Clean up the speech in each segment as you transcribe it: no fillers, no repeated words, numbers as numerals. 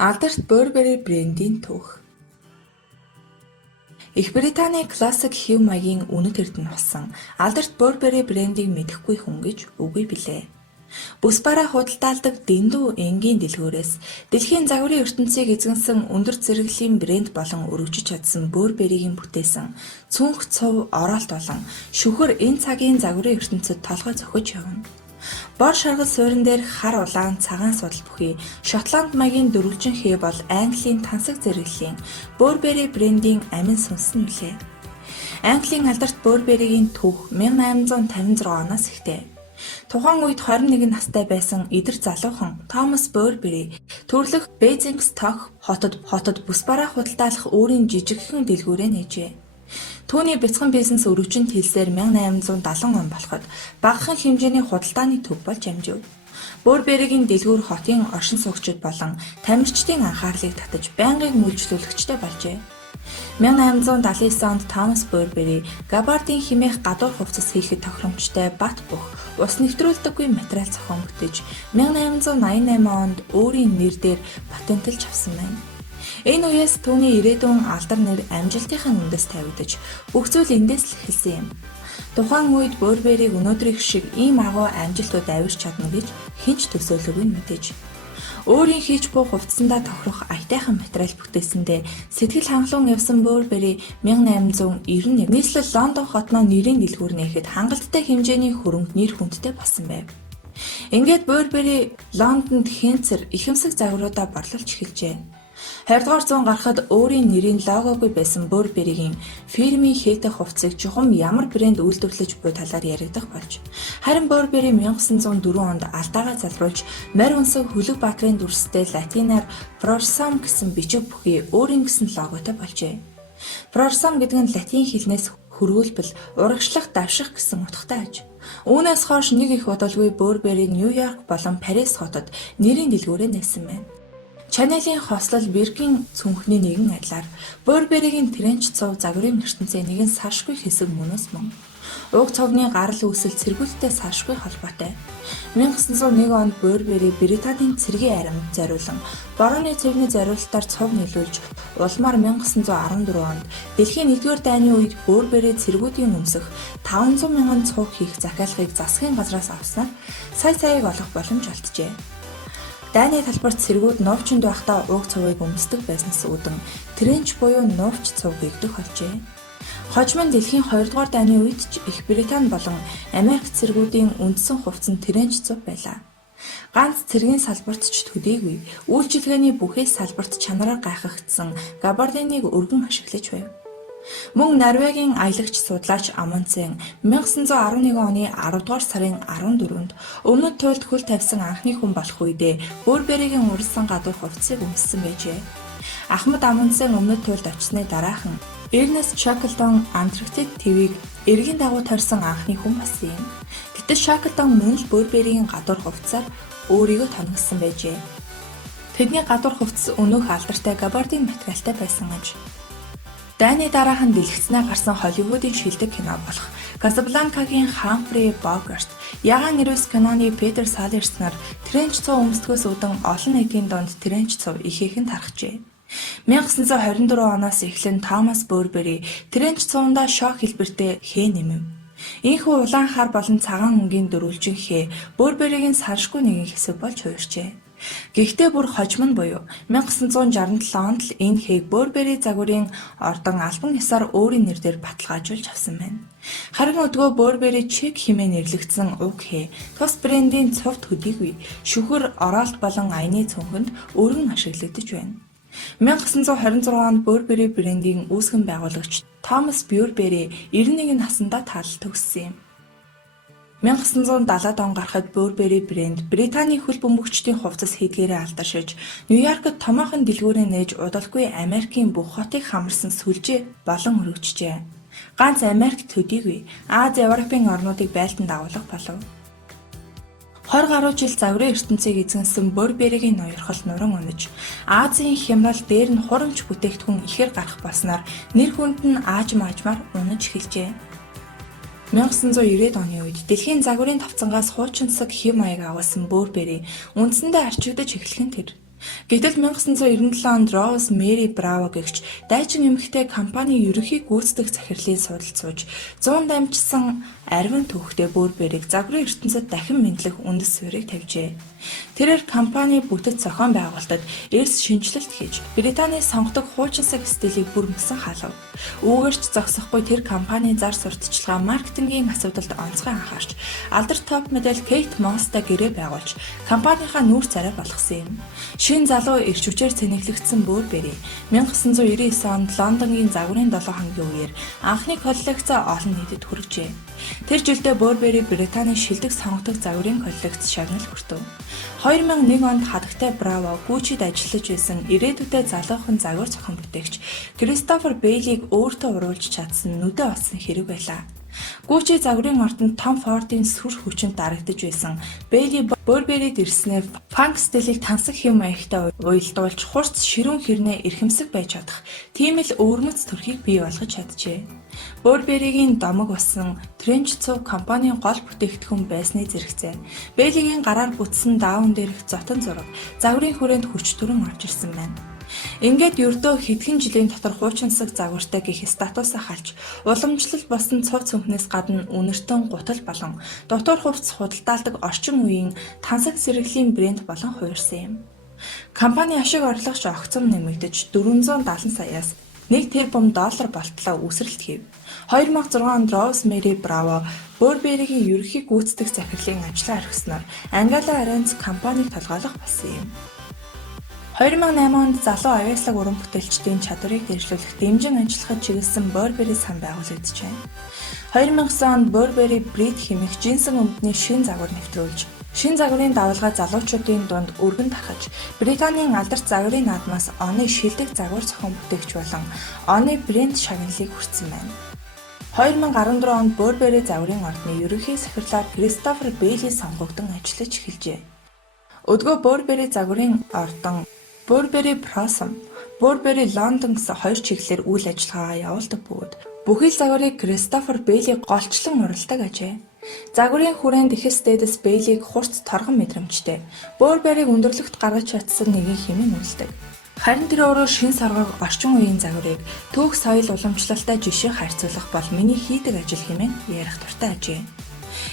Алдарт Burberry брендийн түүх. Их Британий классик хэв маягийн үнэт эрдэнэ болсон Алдарт Burberry брендийг мэдэхгүй хүн гэж үгүй билээ. Бүс бараа худалдаалдаг дэндүү энгийн дэлгүүрээс дэлхийн загварын ертөнцийг эзэнсэн өндөр зэрэглэлийн брэнд болон өргөжиж чадсан Burberry-гийн бүтээсэн цүнх цов оролт болон шүхэр энэ цагийн загварын ертөнцид толгой зохиж явна. Бор шаргал суурин дээр хар улаан цагаан судал бүхий Шотланд маягийн дөрвөлжин хээ бол Английн тансаг зэрэглэлийн Burberry брендийн амин сүнс нь билээ. Английн алдарт Burberry-гийн түүх 1856 оноос эхтэй. Тухайн үед 21 настай байсан эдэр залуухан Томас Burberry төрлөх Basingstoke хотод бүс бараа худалдаалах өөрийн жижигхэн дэлгүүрээ нээжээ. Түүний бяцхан бизнес өргөжин тэлсээр 1870 он болоход багахан хэмжээний худалдааны төв болж амжив. Burberry-гийн дэлгүүр хотын оршин суугчид болон тамирчдын анхаарлыг татаж байнгын үйлчлүүлэгчтэй болжээ. 1879 онд Томас Burberry габардин хэмээх гадуур хувцас хийхэд тохиромжтой бат бөх ус нэвтрүүлдэггүй материал зохион бүтээж 1888 онд өөрийн нэр дээр патентлж авсан байна. Энэ үеэс түүний ирээдүйн алдар нэр амжилтынхаа үндэс тавигдаж бүх зүйл эндээс л эхэлсэн юм. Тухайн үед Burberry-г өнөөдрийнх шиг ийм агуу амжилтууд авирч чадна гэж хэн ч төсөөлөөгүй мэдээж. Өөрийн хийж буй хувцсандаа тохирох аятайхан материал бүтээсэндээ сэтгэл хангалуун явсан Burberry 1891 нийслэл Лондон хотноо нэрийн дэлгүүр нээхэд хангалттай хэмжээний хөрөнгө нэр хүндтэй болсон байв. Ингээд Burberry Лондонд хэнцэр ихэмсэг загваруудаа борлуулж эхэлжээ. 20-р зуун гарахад өөрийн нэрийн логогүй байсан Burberry-гийн фирмийн хийдэг хувцсыг чухам ямар брэнд үйлдвэрлэж буй талаар яригдах болж харин Burberry 1904 онд алдаагаа залруулж морь унсаг хөлөг баатрын дүрстэй латинаар Prorsum гэсэн бичиг бүхий өөрийн гэсэн логотой болжээ. Prorsum гэдэг нь латин хэлнээс хөрвүүлбэл урагшлах давших гэсэн утгатай аж. Үүнээс хойш нэг их удалгүй Burberry Нью-Йорк болон Парис хотод нэрийн дэлгүүрээ нээсэн байна. Chanel-ийн хослол Birkin цүнхний нэгэн адилаар Burberry-гийн тренч цов загварын ертөнцийн нэгэн салшгүй хэсэг мөнөөс мөн. Уг цовны гарал үүсэл цэргүүдтэй салшгүй холбоотой. 1901 онд Burberry Британийн цэргийн аримд зориулан борооны цэвний зориулалтаар цов нийлүүлж улмаар 1914 онд Дэлхийн 1-р дайны үед Burberry цэргүүдийн өмсөх 500 мянган цов хийх захиалгыг засгийн газраас авснаар сая олох боломж олджээ. Дайны талбарт цэргүүд нуувчинд байхдаа уг цувыг өмсдөг байснаас үүдэн тренч буюу нуувч цув гэгдэх болжээ. Хожим нь дэлхийн 2-р дайны үед ч Их Британи болон Америк цэргүүдийн үндсэн хувцас нь тренч цув байлаа. Ганц цэргийн салбарт ч төдийгүй үйлчилгээний бүхий салбарт чанараар гайхагдсан габардиныг өргөн ашиглаж байв. Мөн Норвегийн аялагч судлаач Амундсен 1911 оны 10 дугаар сарын 14-нд өмнөд туйлд хөл тавьсан анхны хүн болох үедээ Burberry-гийн уралсан гадуур хувцсыг өмссөн байжээ. Ахмад Амундсен өмнөд туйлд очсны дараахан Ernest Shackleton Antarctic TV-г эргийн дагуу тарьсан анхны хүн болсон юм. Гэтэл Shackleton мөн л Burberry-гийн гадуур хувцсаар өөрийгөө тоногсон байжээ. Тэдний гадуур хувцас өнөөх алдартай габардин материалтай байсан аж. Дайны дараахан дэлгэцнээ гарсан Холливуудын шилдэг кино болох Casablanca-гийн Humphrey Bogart, Ягаан Ирвес киноны Peter Sellers нар тренч цов өмсдгөөс үүдэн олон нийтийн дунд тренч цов ихээхэн тархжээ. 1924 оноос эхлэн Thomas Burberry тренч цувндаа шок хэлбэртэй хээ нэмэв. Ийхүү улаан хар болон цагаан өнгийн дөрвөлжин хээ Burberry-гийн салшгүй нэгэн хэсэг болж хувирчээ. Гэхдээ бүр хожим нь буюу 1967 онд л энэ хээг Burberry загварын ордон албан ёсоор өөрийн нэрээр баталгаажуулж авсан байна. Харин өдгөө Burberry чек хэмээн нэрлэгдсэн уг хээ тус брендийн цов төдийгүй шүхэр оролт болон аяны цүнхэнд өргөн ашиглагдаж байна. 1926 онд Burberry брендийн үүсгэн байгуулагч Thomas Burberry 91 наснда таалал төгссөн юм. 1970-ад он гарахад Burberry брэнд Британий хөл бөмбөгчдийн хувцас хийдгээрээ алдаршиж, Нью-Йоркод томоохон дэлгүүрээ нээж удалгүй Америкийн бүх хотыг хамарсан сүлжээ болон өргөжжээ. Ганц Америк төдийгүй Ази, Европын орнуудыг байлдан дагуулах болов. 20 гаруй жил загварын ертөнцийг эзэнсэн Burberry-гийн ноёрхол нуран унаж, Азийн хямрал дээр нь хурамч бүтээгдэхүүн ихээр гарах болсноор нэр хүнд нь аажмаар унаж эхэлжээ. 1990-ад оны үед дэлхийн загварын тавцангаас хуучинсаг хэв маяг агуулсан Burberry үндсэндээ арчигдаж эхлэх нь тэр. Гэтэл 1997 онд Роуз Мэри Браво гэгч дайчин эмэгтэй компани ерөнхий гүйцэтгэх захирлын судалд сууж 100 дамжсан арвин түүхтэй Бурберийг загварын ертөнцид дахин мэдлэх үндэс суурийг тавьжээ. Тэрээр компани бүтэц зохион байгуулалтад эрс шинжилэлт хийж Британий сонгодог хуучинсаг стилийг бүр мөсөн халав. Үүгээрч зогсохгүй тэр компанийн зар сурталчилгаа маркетингийн асуудалд онцгой анхаарч алдарт топ модель Кейт Мостой гэрээ байгуулж компанийхаа нүүр царай болгосон юм. Шинэ залуу эрч хүчээр цэнэглэгдсэн Бурбери 1999 онд Лондонгийн загварын 7 хоногийн үеэр анхны коллекцээ олон нийтэд хүргэжээ. Тэр жилдээ Бурбери Британий шилдэг сонгодог загварын коллекц шагнал хүртэв. 2001 онд хадагтай Браво Гуччид ажиллаж байсан ирээдүйдээ залуухан загвар зохион бүтээгч Кристофер Бэйлийг өөртөө уруулж чадсан нүдэ олсон хэрэг байлаа. Гуччи загварын ордонд Том Фордын сүр хүчинд дарагдж байсан Бэйли Бурберид ирснээр фанк стилийг тансаг хэв маягтай уялдуулж хурц ширүүн хэрнээ эрхэмсэг байж чадах тийм л өвөрмөц төрхийг бий болгож чаджээ. Бурберигийн домог басан тренч цуг компанийн гол бүтээгдэхүүн байсны зэрэгцээ. Бэйлигийн гараар бүтсэн даавн дээрх зотон зураг загварын хүрээнд хүч төрөн орж ирсэн байна. Ингээд ердөө хэдхэн жилийн дотор хуучинсаг загвартай гэх статусаа халж, уламжлал болсон цуг цүнхнээс гадна үнэртэн гутал болон дотор хувцас худалдаалдаг орчин үеийн тансаг зэрэглэлийн брэнд болон хуурсан юм. Компани ашиг орлогч огцом нэмэгдэж 470 саяас 1 тэрбум доллар болтлоо үсрэлт хийв. 2006 онд Роуз Мэри Браво Бурберигийн ерөнхий гүйцэтгэх захирлын ажлаа орхисноор Ангела Арендс компаниг толгойлох болсон юм. 2008 онд залуу авиаслаг уран бүтээлчдийн чадварыг дэвшлүүлэх дэмжин ажиллахад чиглэсэн Бурбери сан байгуулагдчихэ. 2009 онд Бурбери Брит хэмээх жинсэн өмдний шин загвар нэвтрүүлж, шин загварын давалгаа залуучуудын дунд өргөн тархаж, Британийн алдарт загварын наадмаас оны шилдэг загвар зохион бүтээгч болон оны брэнд шагналыг хүртсэн байна. 2014 онд Бурбери загварын ордны ерөнхий сахирлаар Кристофер Бэйли сонгогдсон ажиллаж эхэлжээ. Өдгөө Бурбери загварын ордон Бурбери Просом, Бурбери Лондон гэсэн хоёр чиглэлээр үйл ажиллагаагаа явуулдаг бөгөөд бүхий л загварыг Кристофер Бэйли голчлон уралдаг ажээ. Загварын хүрээнд ихэс дээдэс Бэйлиг хурц торгон мэдрэмжтэй, Бурберийг өндөрлөгт гаргаж чадсан нэгэн хэмээн үздэг. Харин тэр өөрөө шин саргаг орчин үеийн загварыг түүх соёл уламжлалтай жишээ харьцуулах бол миний хийдэг ажил хэмээн ярих дуртай ажээ.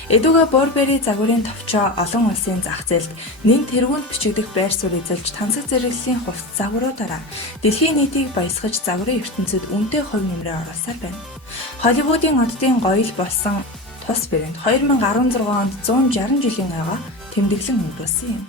Эдүгээ Бурбери загварын товчоо олон улсын зах зээлд нэн тэргуунд бичигдэх байр суурь эзэлж тансаг зэрэглэлийн хувцас загваруудаараа дэлхийн нийтийг баясгаж загварын ертөнцид үнэтэй хувь нэмрээ оруулсаар байна. Холливуудын оддын гоёл болсон тус брэнд 2016 онд 160 жилийн ойгоо тэмдэглэн өнгөрөөсөн юм.